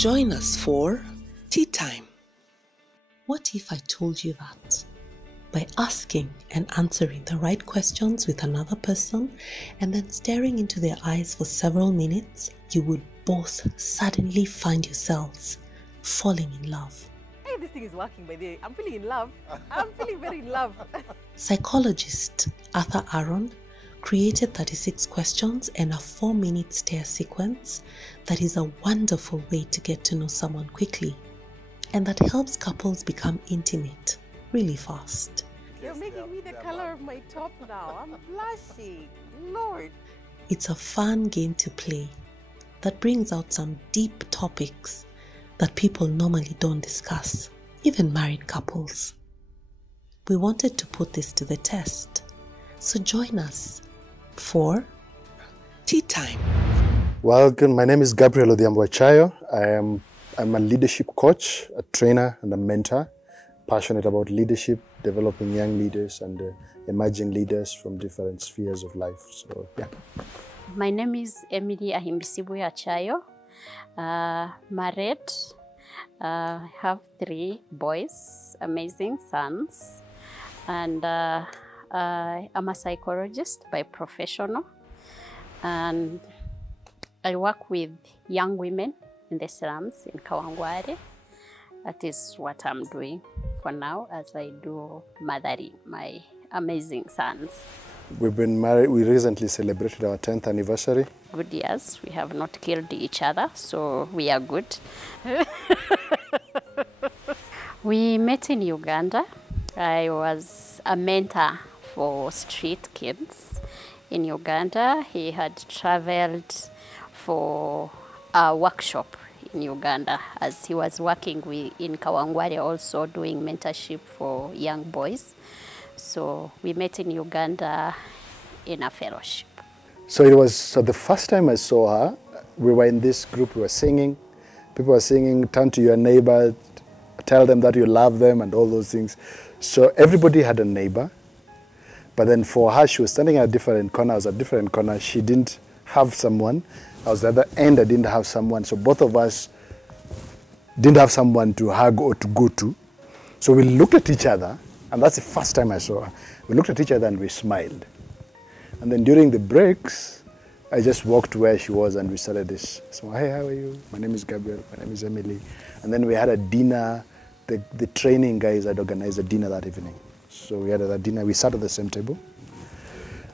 Join us for Tea Time. What if I told you that by asking and answering the right questions with another person and then staring into their eyes for several minutes, you would both suddenly find yourselves falling in love? Hey, this thing is working, by the way. I'm feeling in love. I'm feeling very in love. Psychologist Arthur Aaron created 36 questions and a 4-minute stare sequence that is a wonderful way to get to know someone quickly and that helps couples become intimate really fast. You're making me the color of my top now. I'm blushing. Lord. It's a fun game to play that brings out some deep topics that people normally don't discuss, even married couples. We wanted to put this to the test, so join us for Tea Time. Welcome, my name is Gabriel Emily. I'm a leadership coach, a trainer and a mentor, passionate about leadership, developing young leaders and emerging leaders from different spheres of life. So, yeah. My name is Emily Achayo. Married. I have 3 boys, amazing sons, and I'm a psychologist by professional, and I work with young women in the slums in Kawangware. That is what I'm doing for now as I do mothering my amazing sons. We've been married, we recently celebrated our 10th anniversary. Good years, we have not killed each other, so we are good. We met in Uganda. I was a mentor for street kids in Uganda. He had traveled for a workshop in Uganda as he was working in Kawangware, also doing mentorship for young boys. So we met in Uganda in a fellowship. So the first time I saw her, we were in this group, we were singing. People were singing, turn to your neighbor, tell them that you love them and all those things. So everybody had a neighbor. But then for her, she was standing at a different corner, I was at a different corner. She didn't have someone. I was at the other end, I didn't have someone. So both of us didn't have someone to hug or to go to. So we looked at each other, and that's the first time I saw her. We looked at each other and we smiled. And then during the breaks, I just walked where she was and we started this. So, hey, how are you? My name is Gabriel, my name is Emily. And then we had a dinner. The training guys had organized a dinner that evening. So we had a dinner, we sat at the same table.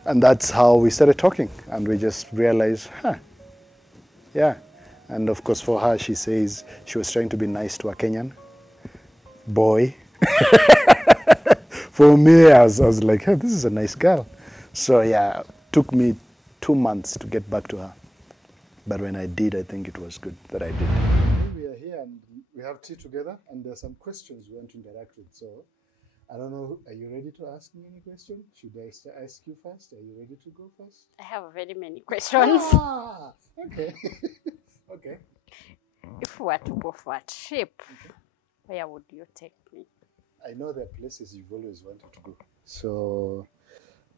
And that's how we started talking. And we just realized, yeah. And of course for her, she says she was trying to be nice to a Kenyan boy. For me, I was like, hey, this is a nice girl. So yeah, it took me 2 months to get back to her. But when I did, I think it was good that I did. We are here and we have tea together and there are some questions we want to interact with. So I don't know, are you ready to ask me any question? Should I ask you first? Are you ready to go first? I have very many questions. Okay. Okay. If we were to go for a trip, where would you take me? I know there are places you've always wanted to go. So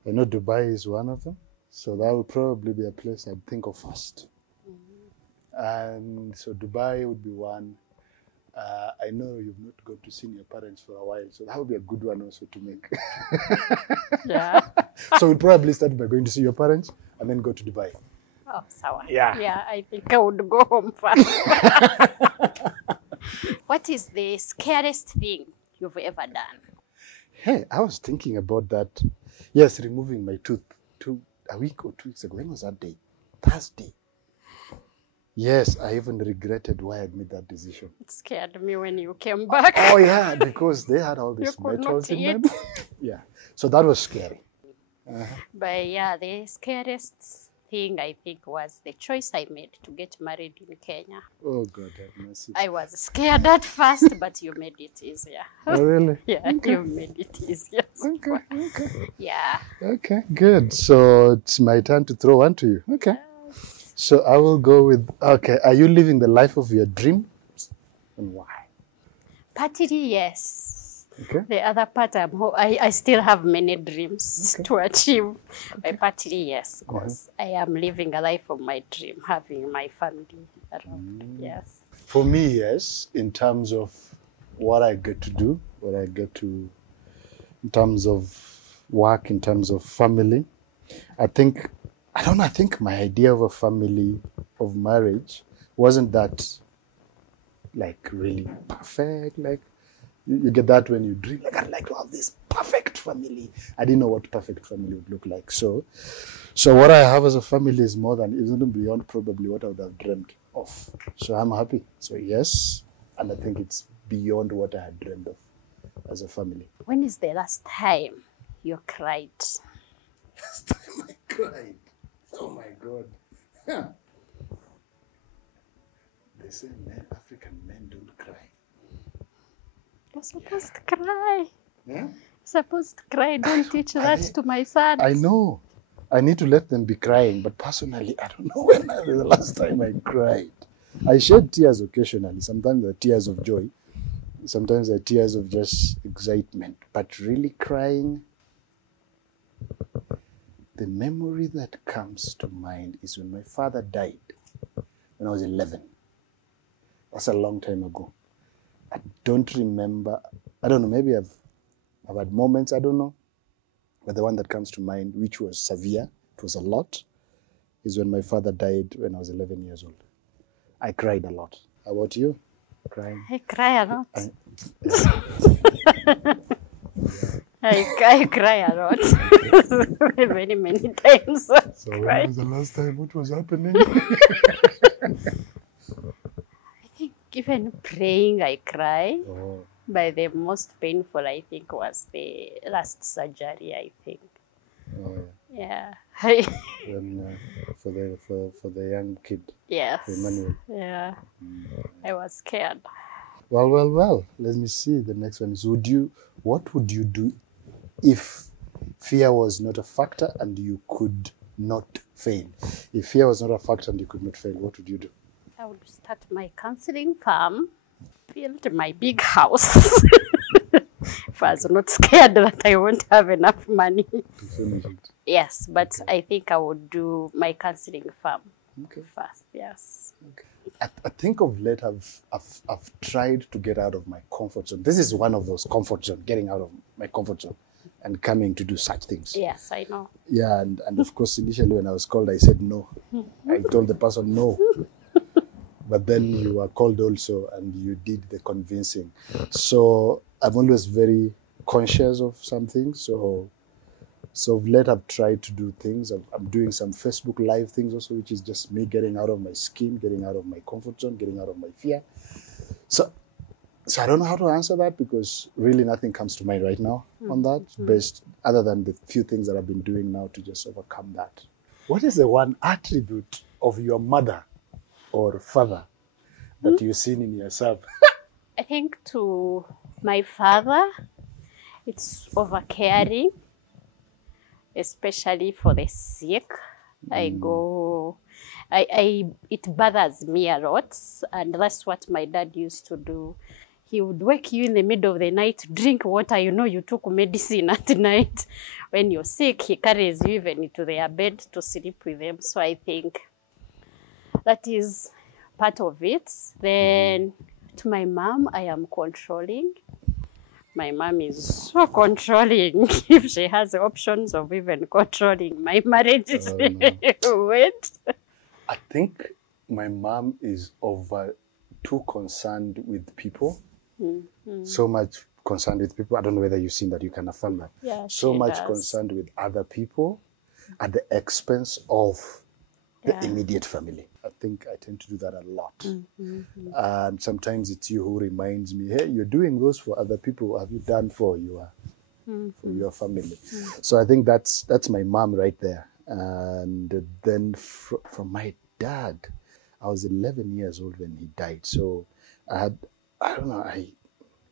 I know Dubai is one of them. So that would probably be a place I'd think of first. And so Dubai would be one. I know you've not gone to see your parents for a while, so that would be a good one also to make. Yeah. So we'll probably start by going to see your parents and then go to Dubai. Oh, sawa. Yeah. Yeah, I think I would go home first. What is the scariest thing you've ever done? Hey, I was thinking about that. Yes, removing my tooth a week or 2 weeks ago. When was that day? Thursday. Yes, I even regretted why I made that decision. It scared me when you came back. Oh yeah, because they had all these metals in them. Yeah, so that was scary. But yeah, the scariest thing I think was the choice I made to get married in Kenya. Oh God, have mercy. I was scared at first, but you made it easier. Oh really? Yeah, okay. You made it easier. Okay, okay. Yeah. Okay, good. So it's my turn to throw one to you. Okay. So I will go with, okay, are you living the life of your dreams and why? Partly, yes. Okay. The other part, I still have many dreams to achieve. But partly, yes, because I am living a life of my dream, having my family around. Yes. For me, yes, in terms of what I get to do, what I get to, in terms of work, in terms of family, I think my idea of a family, of marriage, wasn't that like really perfect. Like you get that when you dream, like I'd like to have this perfect family. I didn't know what perfect family would look like. So what I have as a family is more than, even beyond probably what I would have dreamt of. So I'm happy. So yes, and I think it's beyond what I had dreamed of as a family. When is the last time you cried? Last time I cried. Oh my God. Yeah. They say African men don't cry. You're supposed to cry. Yeah? You're supposed to cry. Don't teach that to my sons. I know. I need to let them be crying, but personally, I don't know when the last time I cried. I shed tears occasionally. Sometimes they're tears of joy. Sometimes they're tears of just excitement. But really crying, the memory that comes to mind is when my father died when I was 11. That's a long time ago. I don't remember. I don't know. Maybe I've had moments. I don't know. But the one that comes to mind, which was severe, it was a lot, is when my father died when I was 11 years old. I cried a lot. How about you? Crying? I cry a lot. I cry a lot. Many, many times. So when was the last time? What was happening? I think even praying I cry. Oh. But the most painful, I think, was the last surgery, I think. Oh, Yeah. when, for the young kid. Yes. For Emmanuel. Yeah. I was scared. Well. Let me see. The next one is, what would you do if fear was not a factor and you could not fail? If fear was not a factor and you could not fail, what would you do? I would start my counseling farm, build my big house. If I was not scared that I won't have enough money. To finish it. Yes, but I think I would do my counseling farm first. Yes. Okay. I think of late I've tried to get out of my comfort zone. This is one of those comfort zones, getting out of my comfort zone and coming to do such things. Yes, I know. Yeah, and of course initially when I was called, I said no. I told the person no. But then you were called also and you did the convincing. So I'm always very conscious of something. So of late I've tried to do things. I'm doing some Facebook Live things also, which is just me getting out of my skin, getting out of my comfort zone, getting out of my fear. So I don't know how to answer that because really nothing comes to mind right now on that, based other than the few things that I've been doing now to just overcome that. What is the one attribute of your mother or father that you've seen in yourself? I think to my father, it's over-caring, especially for the sick. It bothers me a lot, and that's what my dad used to do. He would wake you in the middle of the night, drink water, you took medicine at night. When you're sick, he carries you even into their bed to sleep with them. So I think that is part of it. Then to my mom, I am controlling. My mom is so controlling. If she has options of even controlling my marriage, wait. I think my mom is too concerned with people. So much concerned with people. I don't know whether you've seen that. You can affirm that. Yeah, so she much does. concerned with other people at the expense of the immediate family. I think I tend to do that a lot. And sometimes it's you who reminds me, hey, you're doing those for other people. What have you done for your family? So I think that's my mom right there. And then from my dad, I was 11 years old when he died. So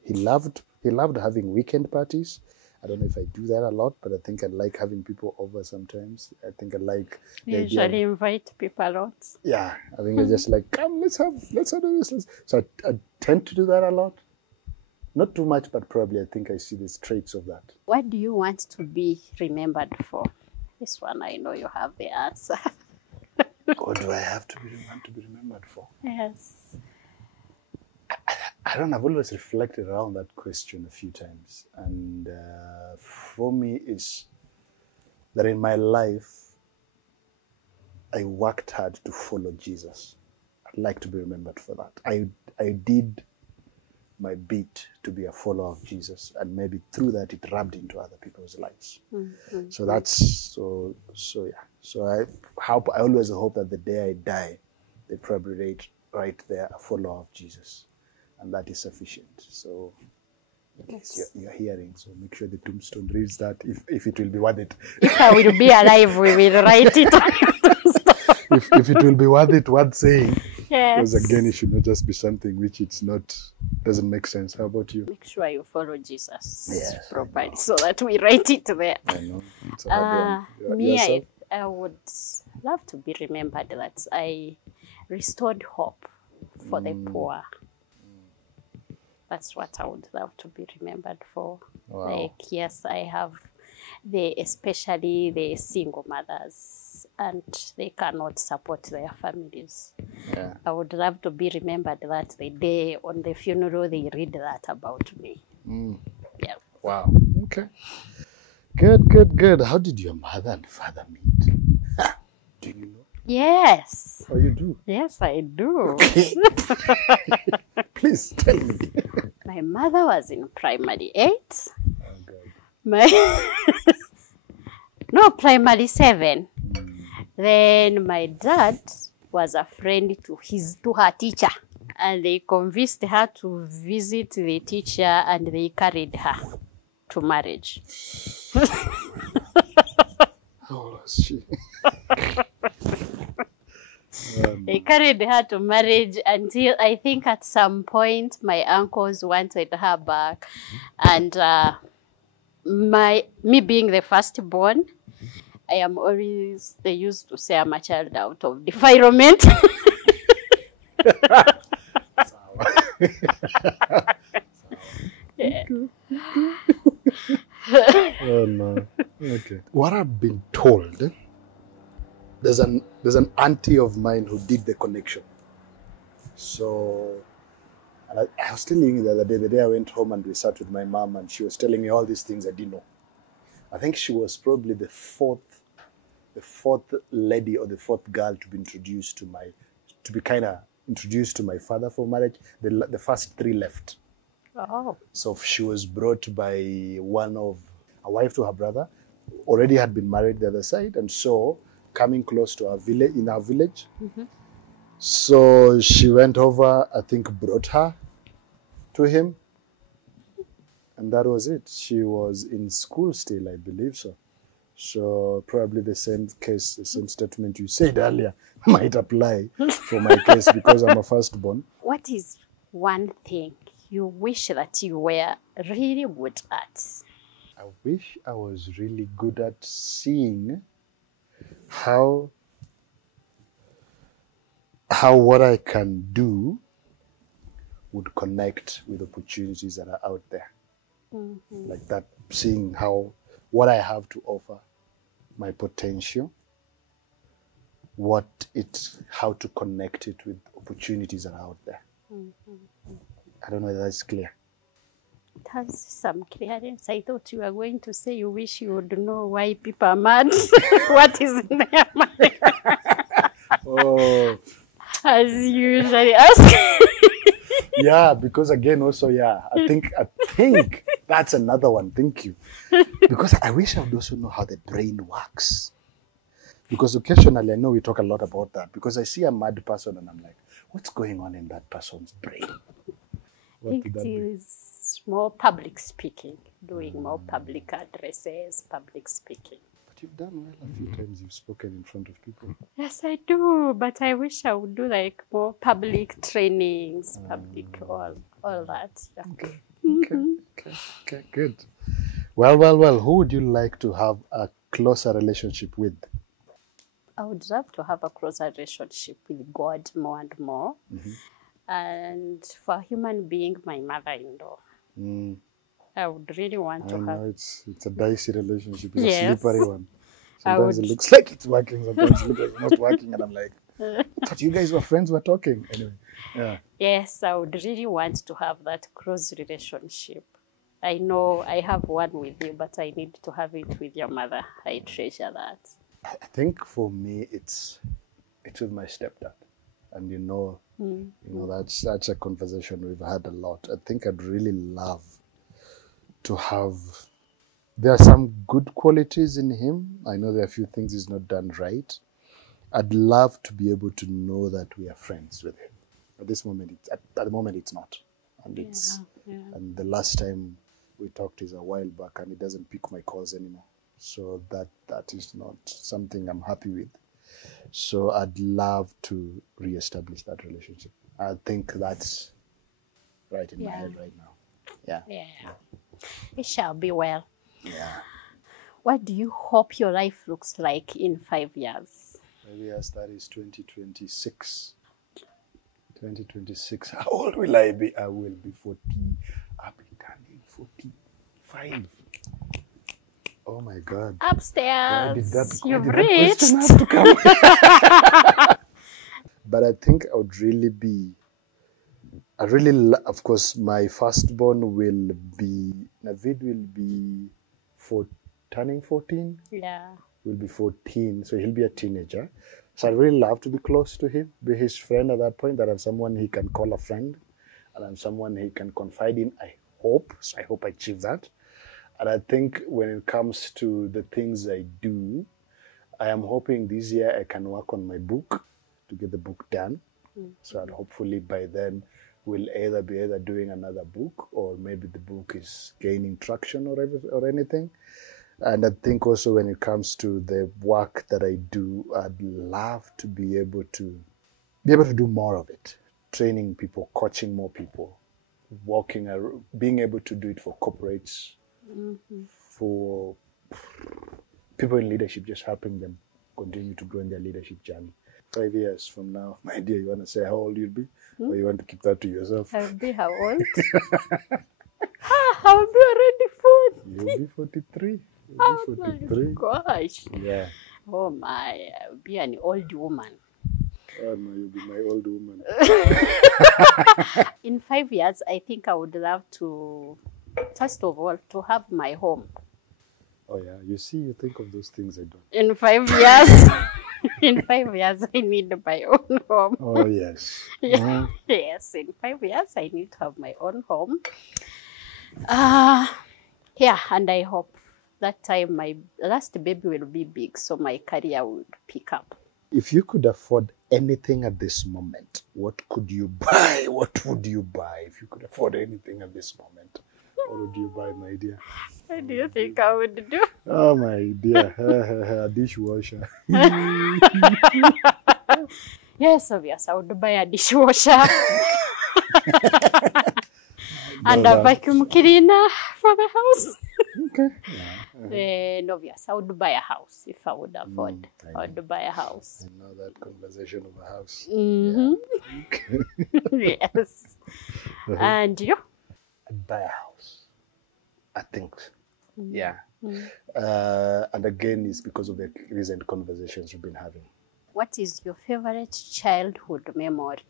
he loved having weekend parties. I don't know if I do that a lot, but I think I like having people over sometimes. I think I like... You usually invite people a lot. Yeah, I think it's just like, come, let's do this. So I tend to do that a lot. Not too much, but probably I think I see the traits of that. What do you want to be remembered for? This one, I know you have the answer. What do I have to want to be remembered for? Yes. I don't know, I've always reflected around that question a few times. And for me, it's that in my life, I worked hard to follow Jesus. I'd like to be remembered for that. I did my bit to be a follower of Jesus, and maybe through that it rubbed into other people's lives. Mm-hmm. So that's so yeah. So I always hope that the day I die, they probably write there a follower of Jesus, and that is sufficient. So Yes. you're hearing, so make sure the tombstone reads that if it will be worth it. If I will be alive, we will write it on your tombstone. if it will be worth saying. Yes. Because again, it should not just be something which doesn't make sense. How about you? Make sure you follow Jesus Yes, properly so that we write it there. I know. It's a hard one. Me, Yourself? I would love to be remembered that I restored hope for the poor. That's what I would love to be remembered for. Wow. Like, yes, I have especially the single mothers, and they cannot support their families. Yeah. I would love to be remembered that the day on the funeral they read that about me. Yeah. Wow. Okay. Good. How did your mother and father meet? Do you know? Yes. Oh, you do? Yes, I do. Please tell me. My mother was in primary 8. Oh, God. Primary 7. Then my dad was a friend to her teacher, and they convinced her to visit the teacher, and they carried her to marriage. How old was she? They carried her to marriage until I think at some point my uncles wanted her back, and me being the firstborn, I am always, they used to say I'm a child out of defilement. Yeah. Oh no. Okay. What I've been told, there's an auntie of mine who did the connection. So and I was telling you the other day, the day I went home and we sat with my mom, and she was telling me all these things I didn't know. I think she was probably the fourth lady or the fourth girl to be introduced to my father for marriage. The first 3 left. Oh. So she was brought by a wife to her brother, already had been married the other side, and so coming close to our village, in our village. Mm-hmm. So she went over, I think brought her to him, and that was it. She was in school still, I believe so. So probably the same case, the same statement you said earlier might apply for my case because I'm a firstborn. What is one thing you wish that you were really good at? I wish I was really good at seeing how what I can do would connect with opportunities that are out there. Mm-hmm. Like that, seeing what I have to offer, my potential, how to connect it with opportunities that are out there. Mm-hmm. I don't know if that's clear. It has some clearance. I thought you were going to say you wish you would know why people are mad. What is in their mind? Oh. As you usually ask. Yeah, because again, also, yeah, I think that's another one. Thank you. Because I wish I would also know how the brain works. Because occasionally, I know we talk a lot about that. Because I see a mad person and I'm like, what's going on in that person's brain? I think it is more public speaking, doing more public addresses, public speaking. But you've done well a few times. You've spoken in front of people. Yes, I do. But I wish I would do like more public trainings, public all that. Yeah. Okay, good. Well. Who would you like to have a closer relationship with? I would love to have a closer relationship with God more and more. Mm-hmm. And for a human being, my mother-in-law. I would really want to have. It's a dicey relationship. It's a slippery one. Sometimes it looks like it's working, sometimes it looks like it's not working, and I'm like, I thought you guys were friends, were talking. Anyway, yeah. Yes, I would really want to have that close relationship. I know I have one with you, but I need to have it with your mother. I treasure that. I think for me, it's with my stepdad, and that's a conversation we've had a lot. I think I'd really love to have. There are some good qualities in him. I know there are a few things he's not done right. I'd love to be able to know that we are friends with him. At this moment, at the moment, it's not, and and the last time we talked is a while back, and he doesn't pick my calls anymore. So that is not something I'm happy with. So I'd love to reestablish that relationship. I think that's right in my head right now. Yeah. It shall be well. Yeah. What do you hope your life looks like in 5 years? 5 years, that is 2026. 2026. How old will I be? I will be 40. I'll be turning 45. Oh my God. Upstairs. You've reached. But I think I would really be, of course, my firstborn will be, Navid will be turning 14. Yeah. Will be 14, so he'll be a teenager. So I'd really love to be close to him, be his friend at that point, that I'm someone he can call a friend, and I'm someone he can confide in, I hope. So I hope I achieve that. And I think when it comes to the things I do, I am hoping this year I can work on my book to get the book done. So I'd hopefully by then we'll either be doing another book, or maybe the book is gaining traction or anything. And I think also when it comes to the work that I do, I'd love to be able to do more of it. Training people, coaching more people, being able to do it for corporates, for people in leadership, just helping them continue to grow in their leadership journey. 5 years from now, my dear, you want to say how old you'll be? Or you want to keep that to yourself? I'll be how old? I'll be already 40. You'll be 43. Oh my gosh. Yeah. Oh my, I'll be an old woman. Oh no, you'll be my old woman. In 5 years, I think I would love to, first of all, to have my home. Oh yeah, you see, you think of those things I don't. In 5 years, in 5 years, I need my own home. Oh yes. Yeah. Yes, in 5 years, I need to have my own home. Yeah, and I hope that time my last baby will be big, so my career would pick up. If you could afford anything at this moment, what could you buy? What would you buy if you could afford anything at this moment? What would you buy, my dear? What do you think I would do? Oh, my dear. A dishwasher. Yes, obvious. I would buy a dishwasher. And a vacuum cleaner for the house. Okay. And obvious, I would buy a house if I would afford. I would buy a house. I know that conversation of a house. Yes. And you? I'd buy a house. I think. Yeah. And again, it's because of the recent conversations we've been having. What is your favorite childhood memory?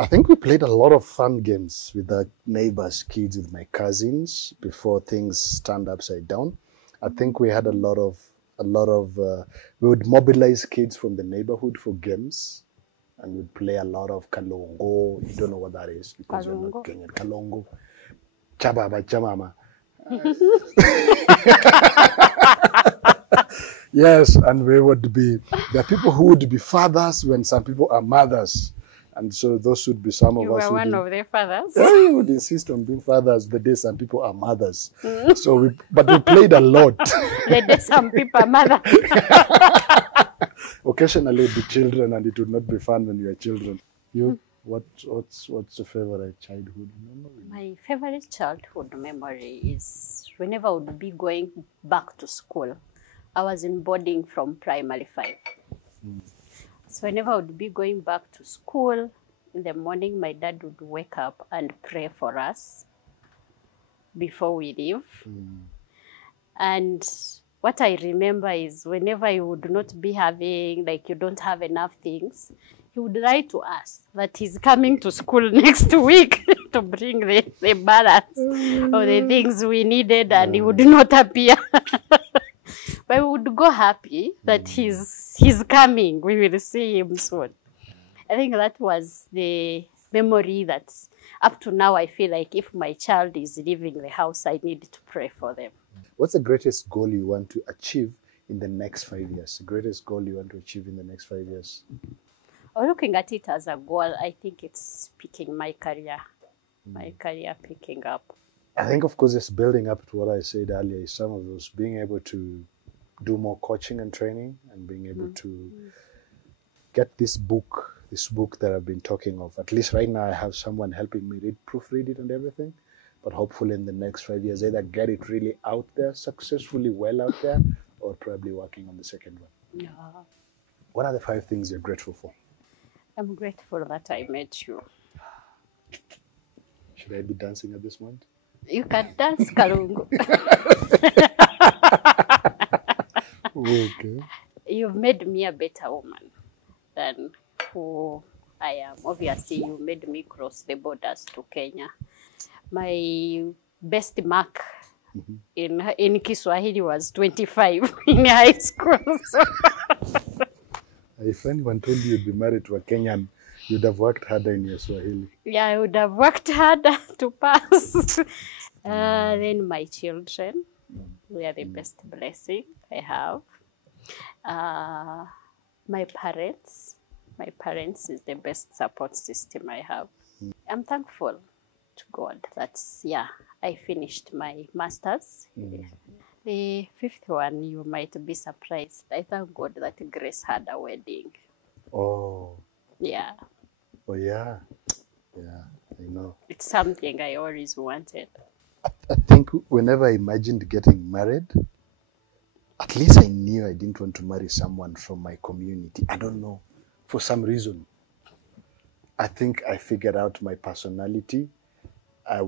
I think we played a lot of fun games with the neighbors' kids, with my cousins, before things turned upside down. I think we had a lot of, we would mobilize kids from the neighborhood for games, and we'd play a lot of kalongo. You don't know what that is because you're not Kenyan. Kalongo. Chababa, chamama. Yes, and there are people who would be fathers when some people are mothers. And so those would be some of us. You were one of their fathers? Yeah, we would insist on being fathers the day some people are mothers. But we played a lot. The day some people are mothers. Occasionally it'd be children, and it would not be fun when you are children. You, what's your favorite childhood memory? My favorite childhood memory is whenever I would be going back to school. I was in boarding from primary 5. So whenever I would be going back to school, in the morning, my dad would wake up and pray for us before we leave. And what I remember is whenever you would not be having, like you don't have enough things, he would write to us that he's coming to school next week to bring the balance of the things we needed, and he would not appear. But we would go happy that he's coming. We will see him soon. I think that was the memory that's up to now. I feel like if my child is leaving the house, I need to pray for them. What's the greatest goal you want to achieve in the next 5 years? The greatest goal you want to achieve in the next 5 years? Looking at it as a goal, I think it's picking my career picking up. I think, of course, just building up to what I said earlier is some of those, being able to do more coaching and training, and being able to get this book that I've been talking of. At least right now I have someone helping me proofread it and everything. But hopefully in the next 5 years, either get it really out there, successfully well out there, or probably working on the second one. Yeah. What are the 5 things you're grateful for? I'm grateful that I met you. Should I be dancing at this moment? You can dance, Kalungu. Okay. You've made me a better woman than who I am. Obviously, you made me cross the borders to Kenya. My best mark in Kiswahili was 25 in high school. So. If anyone told you you'd be married to a Kenyan, you'd have worked harder in your Swahili. Yeah, I would have worked harder to pass. Then my children, they are the best blessing I have. My parents is the best support system I have. I'm thankful to God that, I finished my master's. The 5th one, you might be surprised. I thank God that Grace had a wedding. Oh. Yeah. Oh, yeah. Yeah, I know. It's something I always wanted. I think whenever I imagined getting married, at least I knew I didn't want to marry someone from my community. I don't know. For some reason, I think I figured out my personality. I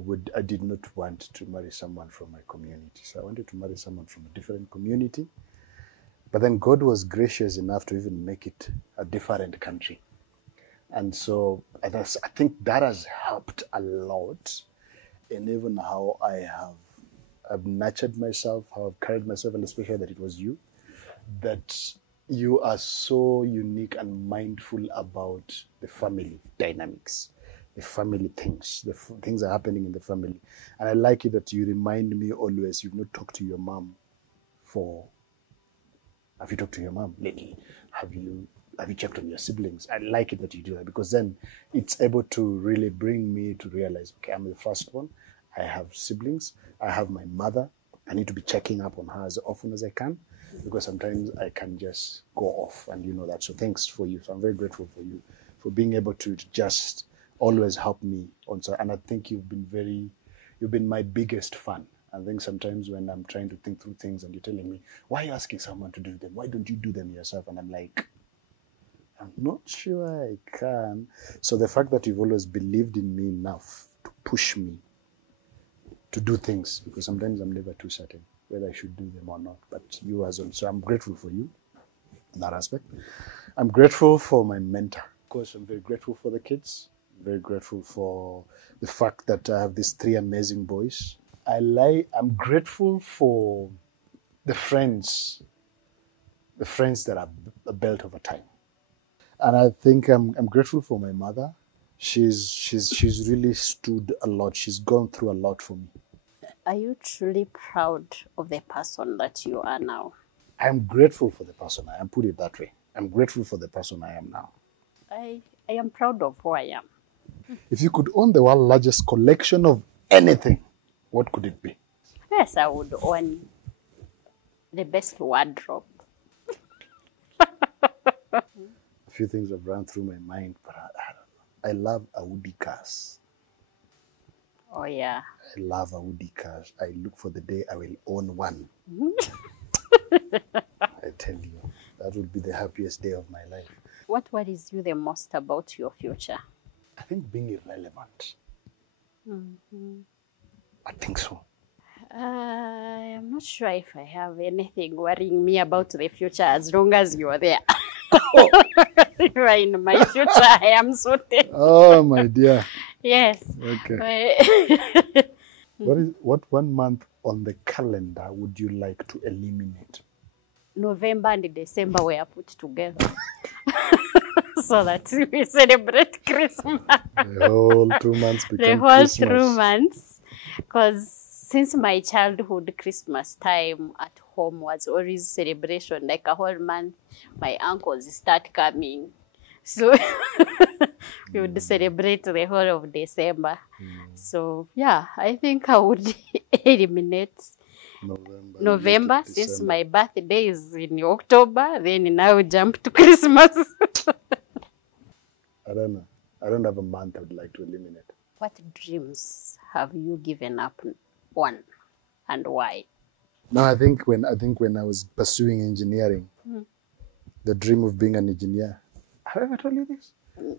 did not want to marry someone from my community. So I wanted to marry someone from a different community. But then God was gracious enough to even make it a different country. And so I think that has helped a lot in even how I've nurtured myself, how I've carried myself, and especially that it was you, that you are so unique and mindful about the family dynamics, the family things, the things that are happening in the family. And I like it that you remind me always, you've not talked to your mom have you talked to your mom lately? Have you checked on your siblings? I like it that you do that, because then it's able to really bring me to realize, okay, I'm the first one. I have siblings. I have my mother. I need to be checking up on her as often as I can, because sometimes I can just go off, and you know that. So thanks for you. So I'm very grateful for you for being able to just always help me on. So, and I think you've been my biggest fan. I think sometimes when I'm trying to think through things and you're telling me, why are you asking someone to do them? Why don't you do them yourself? And I'm like, I'm not sure I can. So the fact that you've always believed in me enough to push me to do things, because sometimes I'm never too certain whether I should do them or not, but you as well. So I'm grateful for you in that aspect. I'm grateful for my mentor. Of course, I'm very grateful for the kids. I'm very grateful for the fact that I have these 3 amazing boys. I'm grateful for the friends that I've built over time. And I think I'm grateful for my mother. She's really stood a lot. She's gone through a lot for me. Are you truly proud of the person that you are now? I'm grateful for the person I am, put it that way. I'm grateful for the person I am now. I am proud of who I am. If you could own the world's largest collection of anything, what could it be? Yes, I would own the best wardrobe. A few things have run through my mind, but I love Audi cars. Oh, yeah. I love Audi cars. I look for the day I will own one. I tell you, that would be the happiest day of my life. What worries you the most about your future? I think being irrelevant. I think so. I'm not sure if I have anything worrying me about the future as long as you're there. If you're in my future, I am sorted. Oh, my dear. Yes. Okay. What 1 month on the calendar would you like to eliminate? November and December were put together. So that we celebrate Christmas. The whole 2 months become The whole Christmas. 2 months. Because since my childhood, Christmas time at home was always celebration, like a whole month. My uncles start coming. So we would celebrate the whole of December. So yeah, I think I would eliminate November since December. my birthday is in October. Then now jump to Christmas. I don't know. I don't have a month I would like to eliminate. What dreams have you given up on, and why? No, I think when I was pursuing engineering, the dream of being an engineer. Have I ever told you this?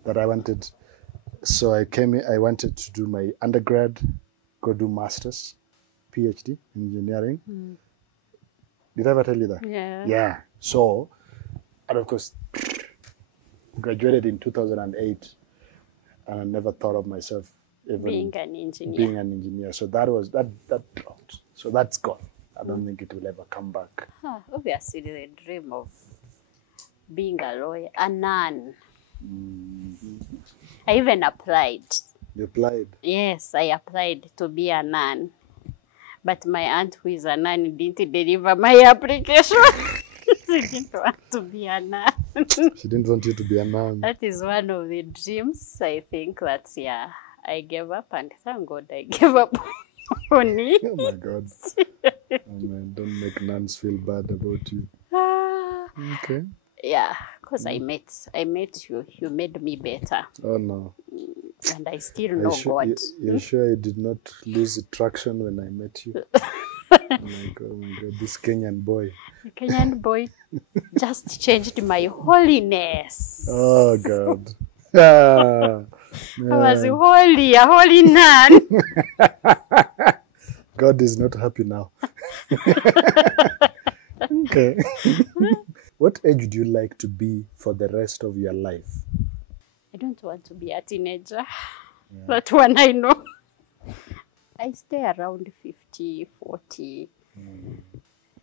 That I wanted. So I wanted to do my undergrad, go do masters, PhD in engineering. Did I ever tell you that? Yeah. Yeah. So, and of course, graduated in 2008, and I never thought of myself even Being an engineer. being an engineer. So that dropped. So that's gone. I don't think it will ever come back. Obviously, the dream of being a lawyer, a nun. I even applied. You applied. Yes, I applied to be a nun. But my aunt, who is a nun, didn't deliver my application. She didn't want to be a nun. She didn't want you to be a nun. That is one of the dreams. I think that's, yeah, I gave up, and thank God I gave up on it. Oh my God. Oh man, don't make nuns feel bad about you. Okay. Yeah, because I met you. You made me better. Oh no. And I still know God. You're sure I did not lose the traction when I met you? Oh my God, this Kenyan boy. The Kenyan boy just changed my holiness. Oh God. Ah, I was holy, a holy nun. God is not happy now. Okay. What age would you like to be for the rest of your life? I don't want to be a teenager. That one I know. I stay around 50, 40.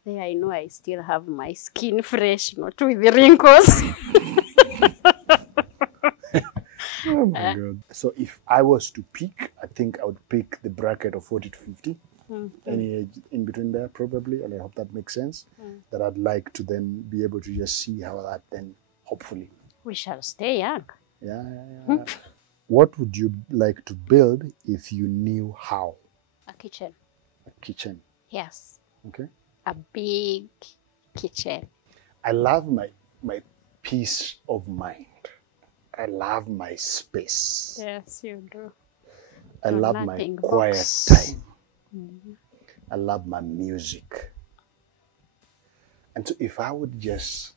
There I know I still have my skin fresh, not with the wrinkles. Oh my God. So if I was to pick, I think I would pick the bracket of 40 to 50. Any age in between there, probably, and I hope that makes sense. That I'd like to then be able to just see how that then, hopefully. We shall stay young. Yeah. What would you like to build if you knew how? A kitchen. A kitchen. Yes. Okay. A big kitchen. I love my peace of mind. I love my space. Yes, you do. I love my nothing quiet box. time. I love my music. And so if I would just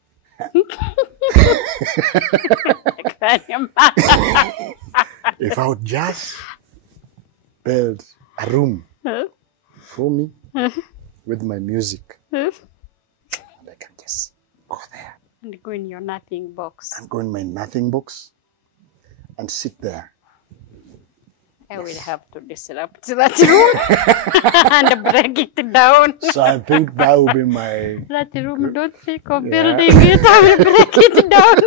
if I would just build a room for me with my music, and I can just go there And go in your nothing box. and go in my nothing box and sit there. I will have to disrupt that room and break it down. So I think that would be my, That room, don't think of building it, I will break it down.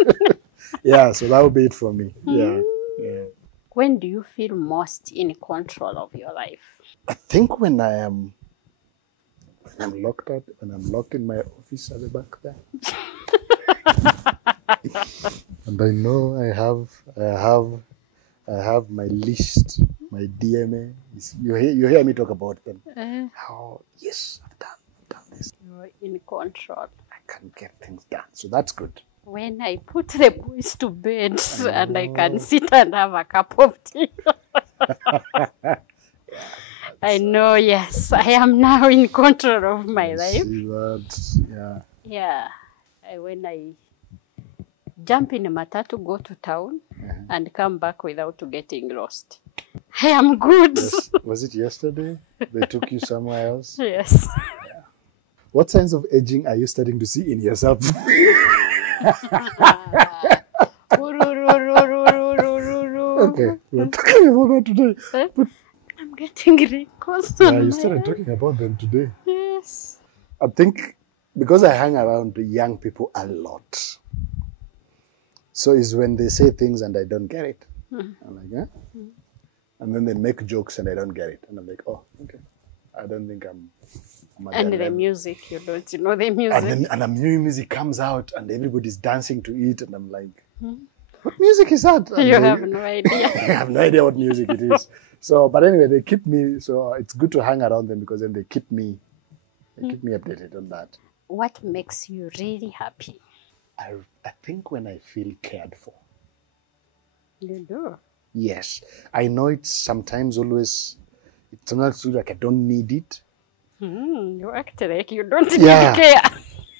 yeah, so that would be it for me. Yeah. When do you feel most in control of your life? I think when I'm locked out, when I'm locked in my office at the back there. And I know I have my list, my DMA. You hear me talk about them. How, yes, I've done this. You're in control. I can get things done. So that's good. When I put the boys to bed and I can sit and have a cup of tea. I know, yes, I am now in control of my life. See that, yeah. Yeah, when I jump in a matatu, go to town, and come back without getting lost. I am good. Yes. Was it yesterday? They took you somewhere else? Yes. What signs of aging are you starting to see in yourself? Okay, we're talking about that today. But I'm getting wrinkles yeah, on you my started head. talking about them today. Yes. I think because I hang around young people a lot. So it's when they say things and I don't get it. I'm like, yeah? And then they make jokes and I don't get it. And I'm like, oh, okay. I don't think I'm at And that the level. music, you don't know the music. And the new music comes out and everybody's dancing to it. And I'm like, what music is that? And You they- have no idea. I have no idea what music it is. So, but anyway, they keep me. So it's good to hang around them because then they keep me updated on that. What makes you really happy? I think when I feel cared for. You do. Yes, I know it's sometimes feels like I don't need it. You act like you don't Yeah. even care.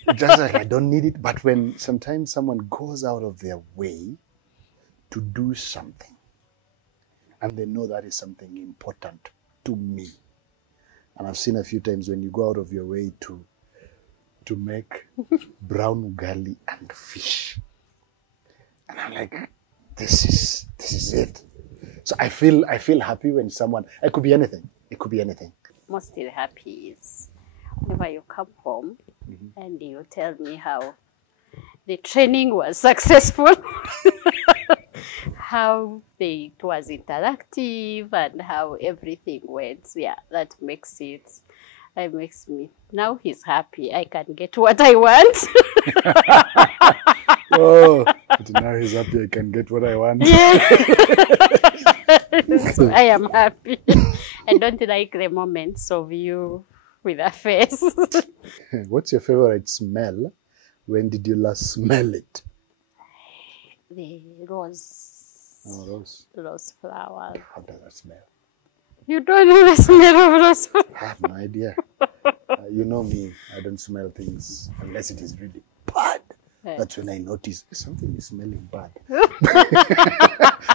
It's just like I don't need it. But when sometimes someone goes out of their way to do something, and they know that is something important to me, and I've seen a few times when you go out of your way to make brown ugali and fish, and I'm like, this is it. So I feel happy when someone. It could be anything. It could be anything. Mostly happy is whenever you come home and you tell me how the training was successful, how it was interactive, and how everything went. Yeah, that makes it. It makes me now he's happy. I can get what I want. Oh, but now he's happy. I can get what I want. So I am happy. I don't like the moments of you with a face. What's your favorite smell? When did you last smell it? The rose. Oh, rose. Rose flowers. How does that smell? You don't know the smell of rose flowers. I have no idea. You know me. I don't smell things unless it is really bad. That's when I notice something is smelling bad.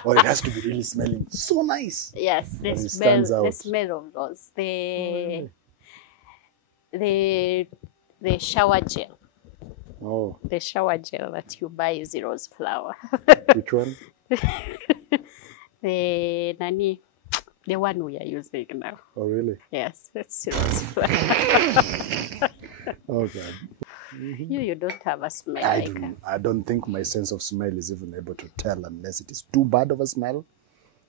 Or it has to be really smelling so nice. Yes, the Or it smell. stands The out. smell of rose. The shower gel. Oh, The shower gel that you buy is rose flower. which one? The nani, the one we are using now. Oh, really? Yes, it's rose flower. Oh, God. You don't have a smell I like don't. I don't think my sense of smell is even able to tell unless it is too bad of a smell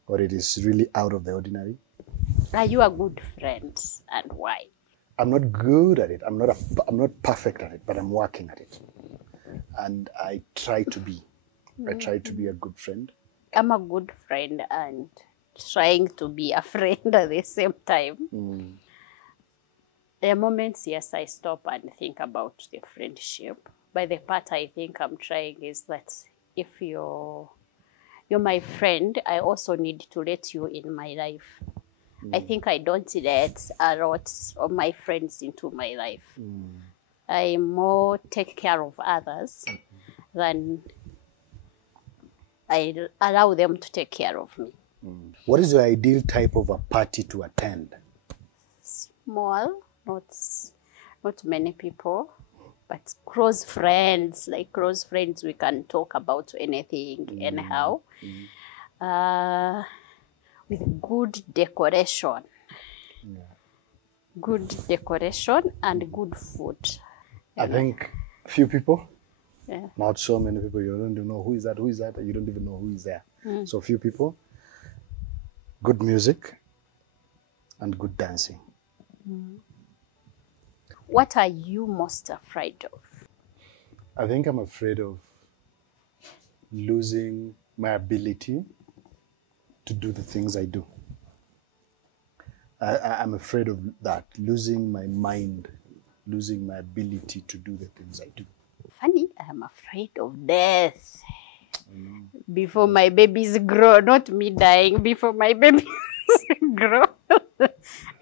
or it is really out of the ordinary. Are you a good friend, and why? I'm not good at it. I'm not perfect at it, but I'm working at it. And I try to be. I try to be a good friend. I'm a good friend and trying to be a friend at the same time. There are moments, yes, I stop and think about the friendship. But the part I think I'm trying is that if you're my friend, I also need to let you in my life. I think I don't let a lot of my friends into my life. I more take care of others than I allow them to take care of me. What is your ideal type of a party to attend? Small, not many people, but close friends. Like close friends, we can talk about anything, anyhow. With good decoration. Good decoration and good food. I think few people, Yeah. not so many people. You don't even know who is that, you don't even know who is there. So few people, good music, and good dancing. What are you most afraid of? I think I'm afraid of losing my ability to do the things I do. I'm afraid of that, losing my mind, losing my ability to do the things I do. Funny, I am afraid of death. Before my babies grow, not me dying, before my babies grow.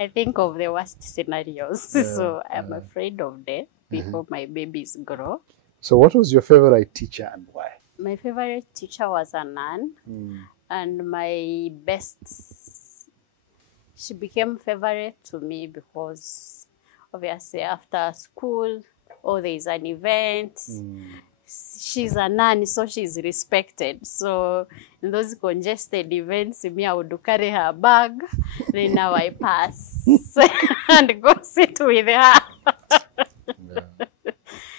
I think of the worst scenarios. So I'm afraid of death before my babies grow. So what was your favorite teacher and why? My favorite teacher was a nun. And my best she became favorite to me because obviously after school, or there is an event, she's a nanny, so she's respected. So in those congested events, me, I would carry her bag, then now I pass and go sit with her.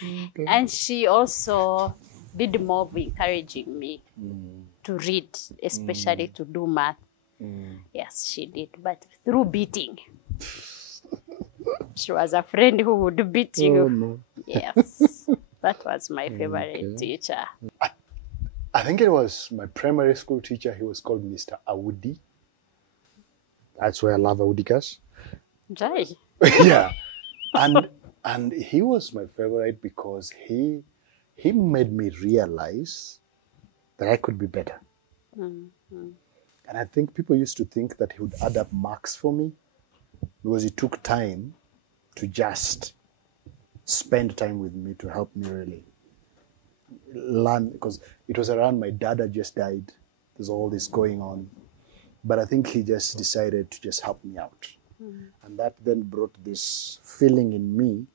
Okay. And she also did more of encouraging me to read, especially to do math. Yes, she did, but through beating. She was a friend who would beat you. Oh, no. Yes, that was my favorite teacher. I think it was my primary school teacher. He was called Mr. Awudi. That's why I love Awudikas. Jai. Yeah. And he was my favorite because he made me realize that I could be better. And I think people used to think that he would add up marks for me because he took time to just spend time with me to help me really learn, because it was around my dad had just died. There's all this going on. But I think he just decided to just help me out. And that then brought this feeling in me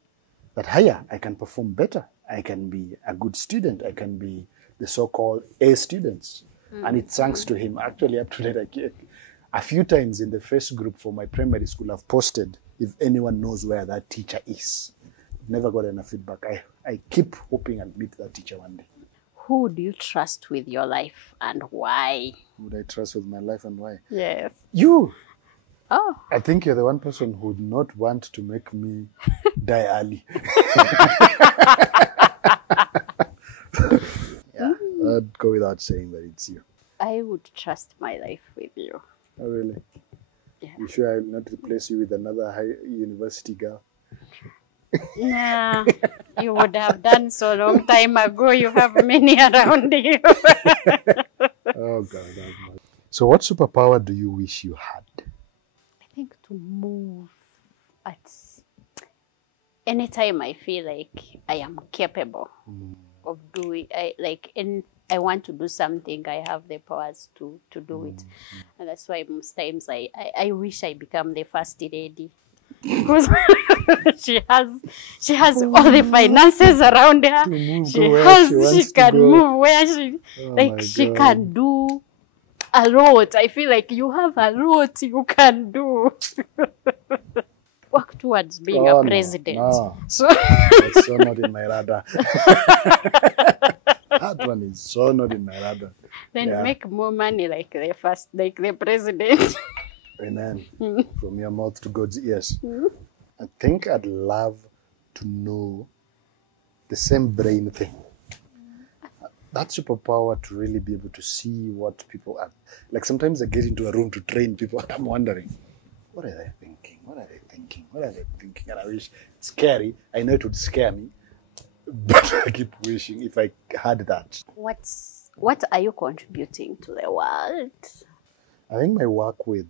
that, hiya, I can perform better. I can be a good student. I can be the so-called A students. And it's thanks to him. Actually, up to date, a few times in the first group for my primary school, I've posted if anyone knows where that teacher is. Never got enough feedback. I keep hoping I'll meet that teacher one day. Who do you trust with your life and why? Who would I trust with my life and why? Yes. You! Oh. I think you're the one person who would not want to make me die early. Yeah, I'd go without saying that it's you. I would trust my life with you. Oh, really? Yeah. You sure I'll not replace you with another high university girl? Nah, you would have done so long time ago. You have many around you. Oh, God. So what superpower do you wish you had? I think to move at anytime I feel like I am capable of doing, I want to do something, I have the powers to do it. And that's why most times I wish I become the first lady. Because she has all the finances around her. She can move where she can do a lot. I feel like you have a lot you can do. Work towards being a president. No. So That's so not in my radar. That one is so not in my radar. then make more money like the president. Amen. From your mouth to God's ears. I think I'd love to know the same brain thing. That superpower to really be able to see what people are. Like sometimes I get into a room to train people and I'm wondering, what are they thinking? What are they thinking? What are they thinking? And I wish, it's scary. I know it would scare me. But I keep wishing if I had that. What are you contributing to the world? I think my work with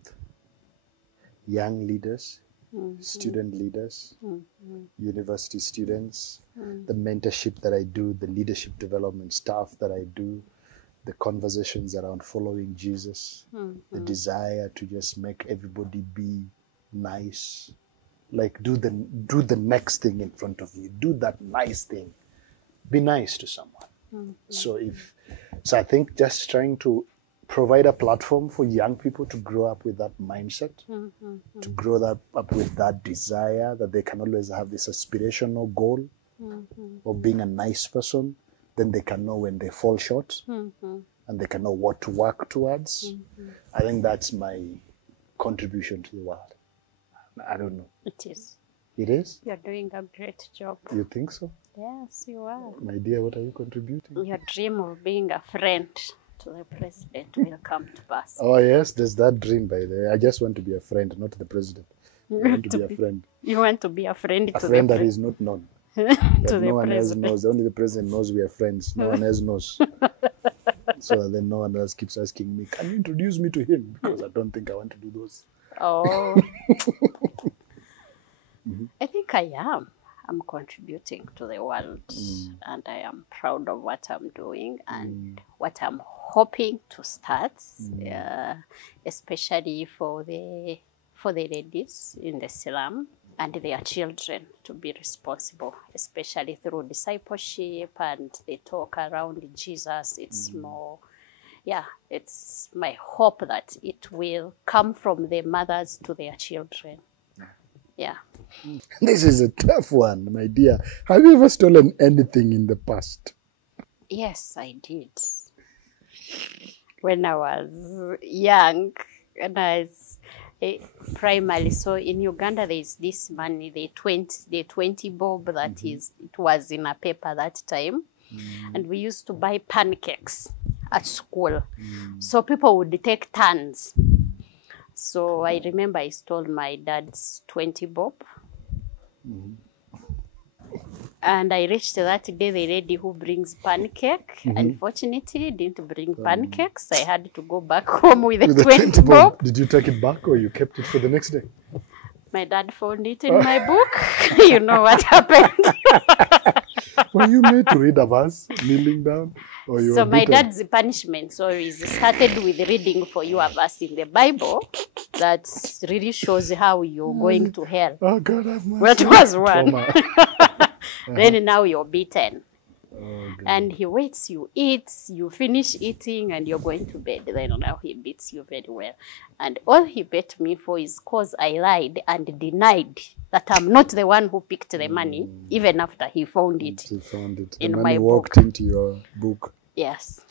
young leaders, student leaders, university students, the mentorship that I do, the leadership development stuff that I do, the conversations around following Jesus, the desire to just make everybody be nice. Like do the next thing in front of you. Do that nice thing. Be nice to someone. So I think just trying to provide a platform for young people to grow up with that mindset, to grow up with that desire that they can always have this aspirational goal of being a nice person. Then they can know when they fall short and they can know what to work towards. I think that's my contribution to the world. I don't know. It is. It is? You're doing a great job. You think so? Yes, you are. My dear, what are you contributing? Your dream of being a friend to the president will come to pass. Oh, yes, there's that dream by the way. I just want to be a friend, not the president. I want to be a friend. You want to be a friend A to friend the that is not known. to That the no one else president. knows. Only the president knows we are friends. No one else knows. So that then no one else keeps asking me, can you introduce me to him? Because I don't think I want to do those. Oh. I think I am. I'm contributing to the world and I am proud of what I'm doing and what I'm hoping to start, especially for for the ladies in the slum and their children to be responsible, especially through discipleship and the talk around Jesus. It's more, it's my hope that it will come from the mothers to their children. Yeah. This is a tough one, my dear. Have you ever stolen anything in the past? Yes, I did. When I was young, and I was primary. So in Uganda, there is this money, the 20 bob that it was in a paper that time. And we used to buy pancakes at school. So people would take turns. So I remember I stole my dad's 20 bob. And I reached that day, the lady who brings pancake, unfortunately didn't bring pancakes. I had to go back home with the 20 bob. Did you take it back or you kept it for the next day? My dad found it in my book. You know what happened. Were you made to read a verse, kneeling down? Or you So were my beaten? dad's punishment, so he started with reading for you a verse in the Bible that really shows how you're going to hell. Oh, God have mercy. That was one. Trauma. Then now you're beaten. Oh, God. And he waits, you eat, you finish eating, and you're going to bed. Then now he beats you very well. And all he beat me for is because I lied and denied that I'm not the one who picked the money, even after he found it. He found it. In And my he book. walked into your book. Yes.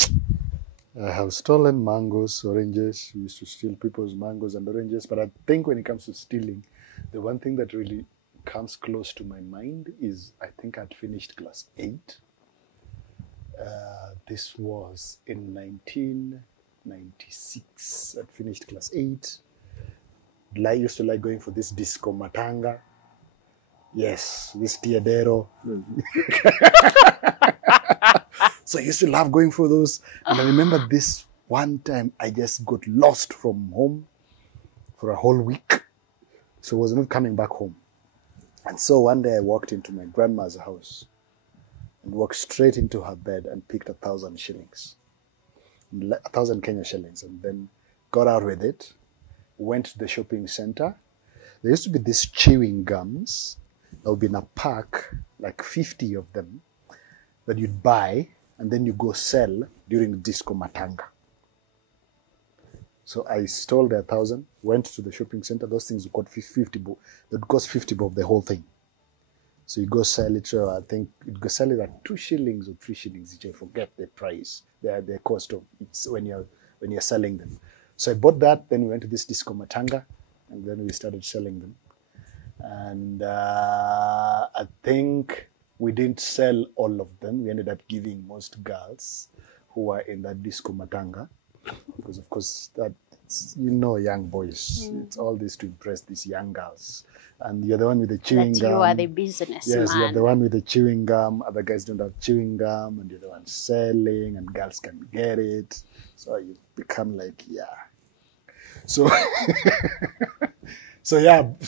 I have stolen mangoes, oranges. We used to steal people's mangoes and oranges. But I think when it comes to stealing, the one thing that really comes close to my mind is I think I'd finished class 8. This was in 1996. I'd finished class 8. I used to like going for this disco matanga. Yes, this tiadero. So I used to love going for those. And I remember this one time I just got lost from home for a whole week. So I was not coming back home. And so one day I walked into my grandma's house and walked straight into her bed and picked 1,000 shillings, 1,000 Kenya shillings, and then got out with it, went to the shopping center. There used to be these chewing gums that would be in a pack, like 50 of them, that you'd buy and then you go sell during disco matanga. So I stole the 1,000, went to the shopping center. Those things would cost 50 bob. That cost 50 bob, the whole thing. So you go sell it. So I think you go sell it at 2 shillings or 3 shillings each. I forget the price, the cost of it when you're selling them. So I bought that. Then we went to this disco matanga, and then we started selling them. And I think we didn't sell all of them. We ended up giving most girls who were in that disco matanga. Because, of course, that's, young boys. It's all this to impress these young girls. And you're the one with the chewing That gum. you are the businessman. Yes, you're the one with the chewing gum. Other guys don't have chewing gum. And you're the one selling. And girls can get it. So you become like, So,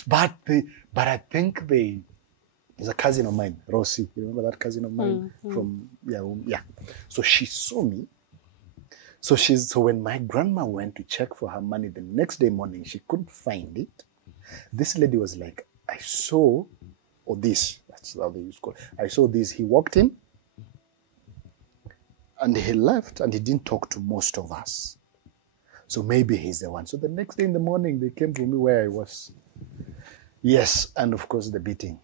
but I think there's a cousin of mine, Rosie. You remember that cousin of mine? From, So she saw me. So when my grandma went to check for her money the next day morning, she couldn't find it. This lady was like, I saw, that's how they used to call it. I saw this. He walked in and he left and he didn't talk to most of us. So maybe he's the one. So the next day in the morning, they came to me where I was. Yes, and of course the beating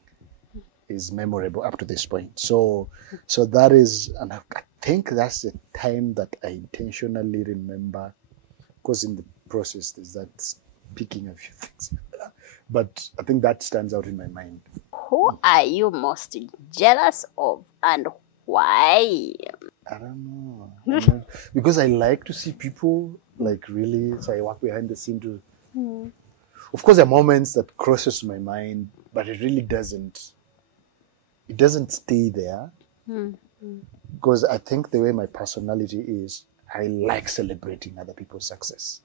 is memorable up to this point. So that is, and I think that's the time that I intentionally remember, because in the process there's that picking a few things. But I think that stands out in my mind. Who are you most jealous of and why? I don't know. Because I like to see people like really, so I work behind the scene too. Of course there are moments that crosses my mind, but it really doesn't stay there. Because I think the way my personality is, I like celebrating other people's success.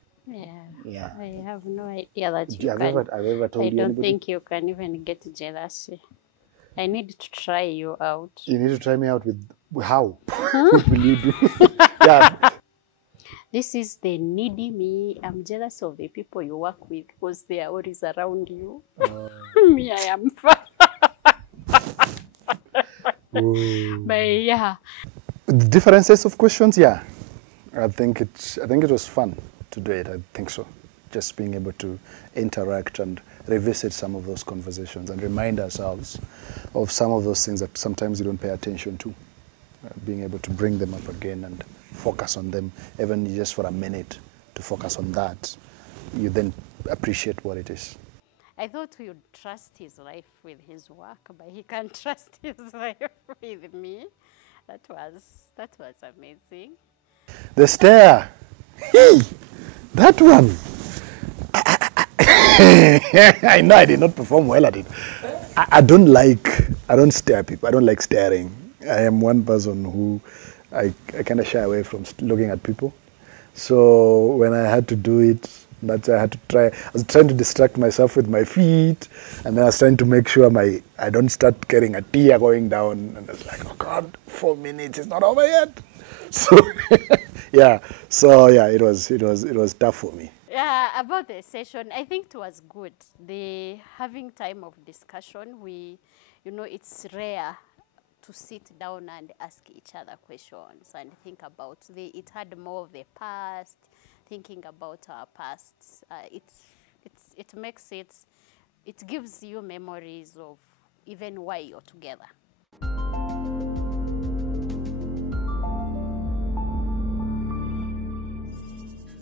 Yeah. I have no idea that you Have can. I ever told I you don't anybody? think you can even get jealousy. I need to try you out. You need to try me out with how? What will you do? Yeah. This is the needy me. I'm jealous of the people you work with because they are always around you. Me, I am far. But yeah. The differences of questions, yeah. I think it was fun to do it. I think so. Just being able to interact and revisit some of those conversations and remind ourselves of some of those things that sometimes you don't pay attention to. Being able to bring them up again and focus on them, even just for a minute, to focus on that, you then appreciate what it is. I thought we would trust his life with his work, but he can't trust his life with me. That was amazing. The stare, that one. I know I did not perform well at it. I don't stare at people. I don't like staring. I am one person who I kind of shy away from looking at people. So when I had to do it, I was trying to distract myself with my feet, and then I was trying to make sure I don't start getting a tear going down, and I was like, oh God, 4 minutes, it's not over yet. So it was tough for me. Yeah, about the session, I think it was good. The having time of discussion, it's rare to sit down and ask each other questions and think about it had more of the past, thinking about our past. It gives you memories of even why you're together.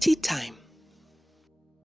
Tea time.